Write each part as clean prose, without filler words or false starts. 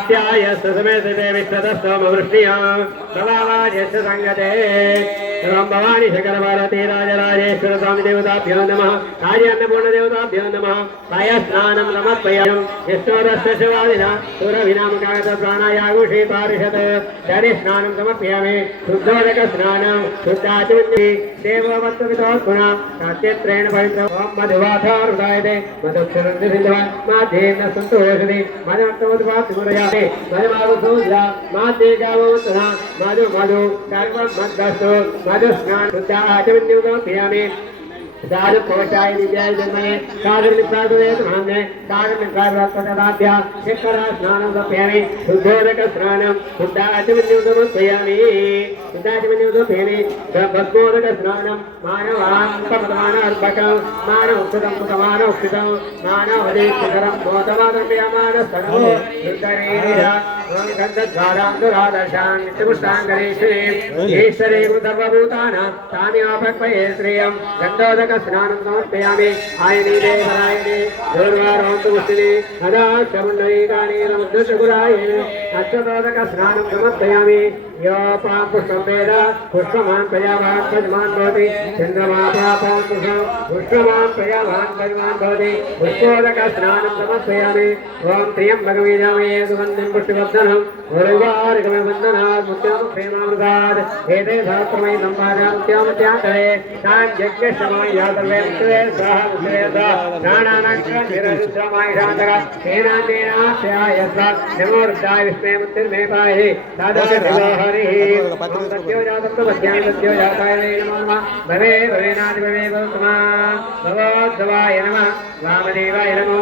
आप्याय समेते विश्वतस्तमवृष्टिया सदावाजस्य संगते नमः भवानी शंकर भारती राजराजेश्वर स्वामी देवताभ्यो नमः कार्यान्नपूर्ण देवताभ्यो नमः पायस्नानं समर्पयामि विष्णोरस्य शिवादिना सूरभिनामकागत प्राणायागुषे पारिषद शरीस्नानं समर्पयामि शुद्धोदक स्नानं शुद्धाचमन्ये सेववत्तवितोत्पुना कात्यत्रेण पवित्र ओम मधुवाथारुदायते मधुक्षरन्दिसिन्धवा माध्येन सन्तोषति मधुमत्तमधुवात्मुरयाते मधुमागुसोद्रा माध्ये गाववत्तना मधु मधु सर्वं मद्दस्तु मधुस्नान शुद्धाचमन्ये समर्पयामि साधु कोशाय विजय जन्मने साधु निप्रादुदेत महाने साधु निप्रादुदाभ्या शिखरा स्नानं समर्पयामि शुद्धोदक स्नानं शुद्धाचमन्यं समर्पयामि शुद्धाचमन्यं समर्पयामि भस्मोदक स्नानं मानवाङ्कपदमानर्पकं मानवक्षितं पुतमानवक्षितं मानवदेशिखरं मोदमादर्पयामानस्तनो शुद्धरेरिरा गन्धद्वारान्दुरादर्शान् नित्यपुष्टाङ्गरेश्वरे ईश्वरे सर्वभूतानां ताम्यापक्वये श्रियं गन्धोदक स्नानं समर्पयामि आयने देवरायणे दुर्वारोन्तुमुष्टिने अदाक्षमुण्डलीकानि नमोदशगुरायणे अक्षतोदक स्नानं समर्पयामि यो पां पुष्पं वेद पुष्पमान् प्रजावान् पद्मान् भवति चन्द्रमा पापां पुष्पं पुष्पमान् प्रजावान् पद्मान् भवति पुष्पोदक स्नानं समर्पयामि ॐ त्र्यम्बकं यजामहे सुगन्धिं पुष्टिवर्धनम् उर्वारुकमेव वन्दनात् मुक्तिं प्रेमामृतात् एते सहस्रमयि सम्पादन्त्यामत्यान्तरे तान् यज्ञश्रमाय यातवे मुक्तवे स्वाहा मुक्तवे स्वाहा प्राणानाङ्करनिररुद्रमाय शान्तका तेनान्येनास्याय स्वाहा नमो रुद्राय विष्णे मुक्तिर्मे पाहि साधकशिवो हरिः ॐ सत्यो जातं मध्याय सत्यो जाताय नमः भवे भवेनादि भवे भवतुमा भवोद्भवाय नमः वामदेवाय नमो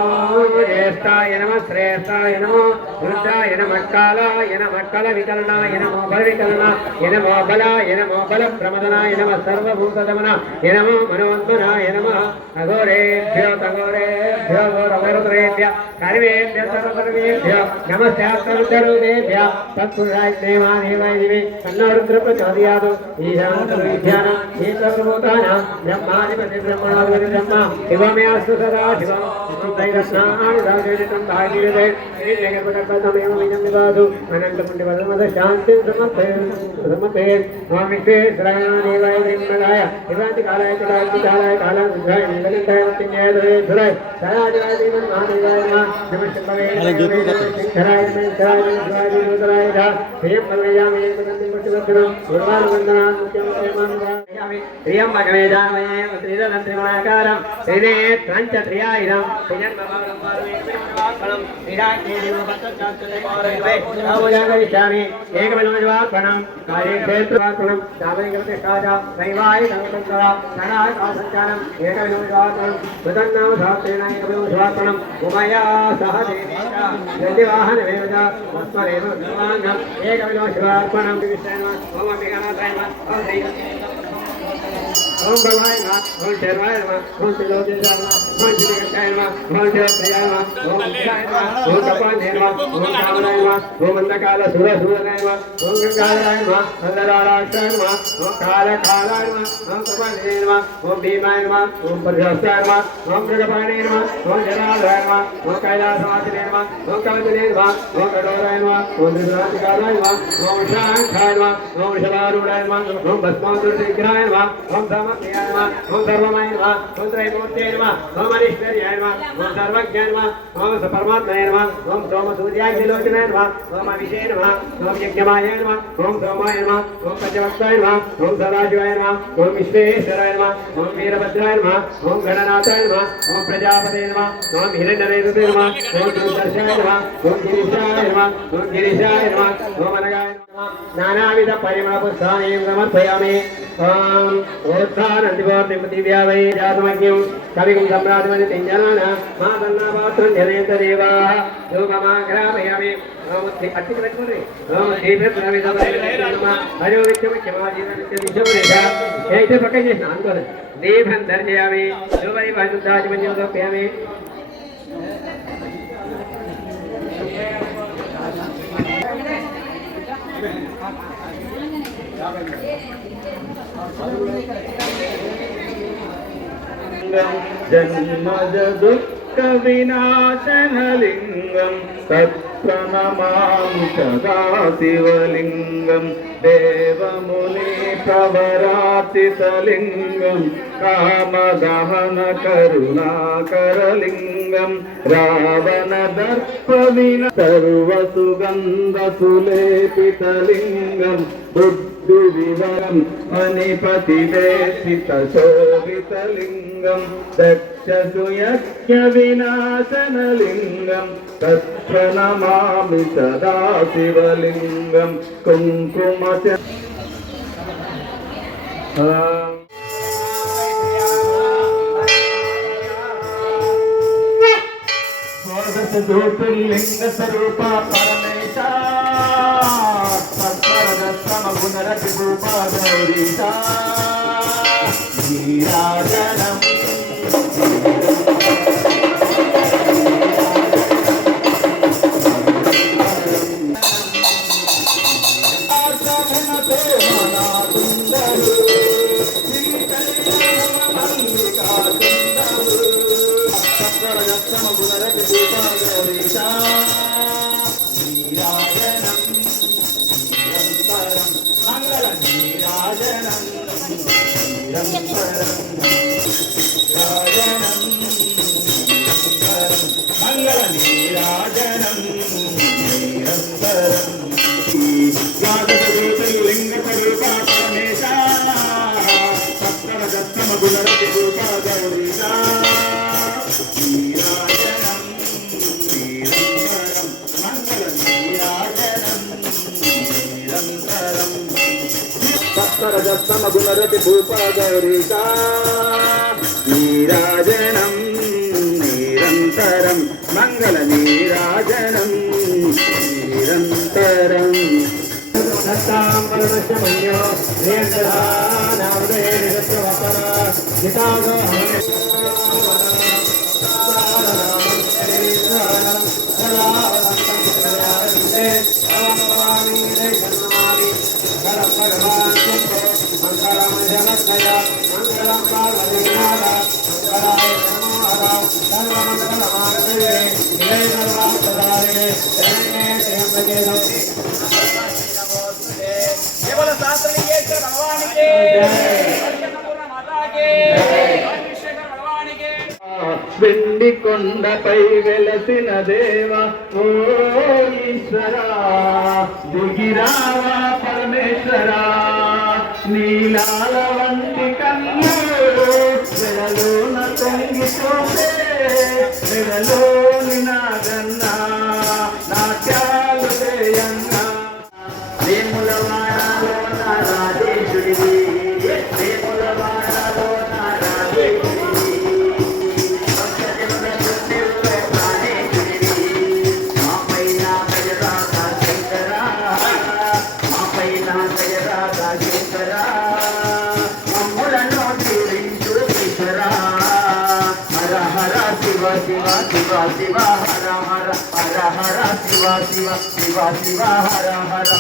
ज्येष्ठाय नमः श्रेष्ठाय नमो रुद्राय नमः कालाय नमः कलविकलनाय नमो बलविकलनाय नमो बलाय नमो बलप्रमदनाय नमः सर्वभूतदमनाय नमो मनोन्मनाय नमः अघोरेभ्यो तघोरेभ्यो घोरवरुद्रेभ्यः सर्वेभ्यः सर्वसर्वेभ्यः नमस्ते तत्पुरुषाय देवादेवाय दिवे तन्नो रुद्र प्रचोदयात् ईशानसर्वविद्यानां ईश्वरभूतानां ब्रह्माधिपति ब्रह्मणाधिपति ब्रह्मा शिवमेऽस्तु सदा शिवं दैरस्नानि दागेतं भागीरते श्रीजगत्पदमेव विजं विवादु अनन्तपुण्यपदमद शान्तिं समर्पये ओम विश्वेश्वराय देवाय ब्रह्मणाय शिवादिकालाय कालाय कालाय नीलकण्ठाय वत्तिन्याय सदादिवाय देवं महादेवाय नमः शिवाय शिखराय शिवाय रुद्राय प्रियं भगवयामि पदन्तिं पुष्टिवर्धनं गुरुवारवन्दनात् मुख्यं प्रेमानुभावयामि प्रियं भगवेदामये त्रिदलन्त्रिमणाकारं त्रिनेत्रं च त्रियायुधं त्रिजन्मभवनं विराट्येदेवपत्तचान्तुलेपारयते एकमेवार्पणं कार्यक्षेत्रवार्पणं दामनिकप्रतिष्ठाजा नैवायुधं धनाय कासञ्चानं एकमेवार्पणं सुतन्नाम सहस्रेण एकमेवार्पणं उमया सह देवेन यदिवाहनमेव च वस्त्वरेव भगवान् एकमेवार्पणं विष्णुः ओम मेघनाथाय नमः ओम भवाय नमः ओम शर्वाय नमः ओम त्रिलोचनाय नमः ओम श्रीगंगाय नमः ओम श्रीप्रियाय नमः ओम विष्णाय नमः ओम कपालाय नमः ओम कामनाय नमः ओम अंधकाल सुरसुराय नमः ओम गंगाधराय नमः अंधराराक्षाय नमः ओम कालाय नमः ओम कपालाय नमः ओम भीमाय नमः ओम परिहस्ताय नमः ओम मृगपाणाय नमः ओम जनार्दनाय नमः ओम कैलासवासिने नमः ओम कवचने नमः ओम कठोराय नमः ओम त्रिपुरांतकाय नमः ओम शांखाय नमः ओम शलारूढाय नमः ओम भस्मासुरविग्रहाय नमः ओम ओम सर्वमय नमः ओम त्रैमूर्तये नमः ओम अनीश्वर्याय नमः ओम सर्वज्ञाय नमः ओम परमात्मने नमः ओम सोमसूर्याग्निलोचनाय नमः ओम अभिषे नमः ओम यज्ञमाय नमः ओम सोमाय नमः ओम पंचवक्ताय नमः ओम सदाशिवाय नमः ओम विश्वेश्वराय नमः ओम वीरभद्राय नमः ओम गणनाथाय नमः ओम प्रजापते नमः ओम हिरण्यरेतसे नमः ओम दुर्दर्शाय नमः ओम गिरीशाय नमः ओम गिरीशाय नमः ओम अनगाय नमः नानाविध परिमलपुष्पाणि समर्पयामि ओम ओत्थानन्दिवर्तिमतिव्यावै जातमज्ञं कविकुं सम्राजमनितिञ्जनाना मातन्नापात्रं जनेतदेवाः योगमाग्रापयामि ओम श्री अट्टिकलक्ष्मणे ओम श्रीभद्रविदवैनमः हरो विच्चमच्चमाजीवनित्यदिशोरेषा एते प्रकटे स्नान कर देवं दर्शयामि योगै वायुदाजमन्यं समर्पयामि जन्मज दुःख विनाशनलिंगं ప్రణమామి సదా శివలింగం దేవముని ప్రవరాచితలింగం కామదహన కరుణాకరలింగం రావణ దర్ప విన సర్వసుగంధ సులేపితలింగం బుద్ధి వివరం అనిపతి వేసిత శోభితలింగం దక్షసుయజ్ఞ వినాశనలింగం తత్ప్రణమామి సదా శివలింగం కుంకుమ జ్యోతిర్లింగ స్వరూప పరమేశ సత్వరదత్తమగుణరతి రూప గౌరీశ నీరాజనం గుణరతి భూప గౌరీశ నీరాజనం నిరంతరం మంగళ నీరాజనం నిరంతరం దత్తాంబరమన్యో వెండి కొండపై వెలసిన దేవ ఓ ఈశ్వరా దిగిరావా పరమేశ్వరా నీలాల వంటి కన్ను వెలలోన తొంగిపోతే వెలలోని నాగన్నా నాట్యాలు చేయన్నా వేముల వాడలో నా రాజేశుడివి వేముల వాడలో నా రాజేశుడివి శివ శివ శివ హర హర హర హర శివ శివ శివ శివ హర హర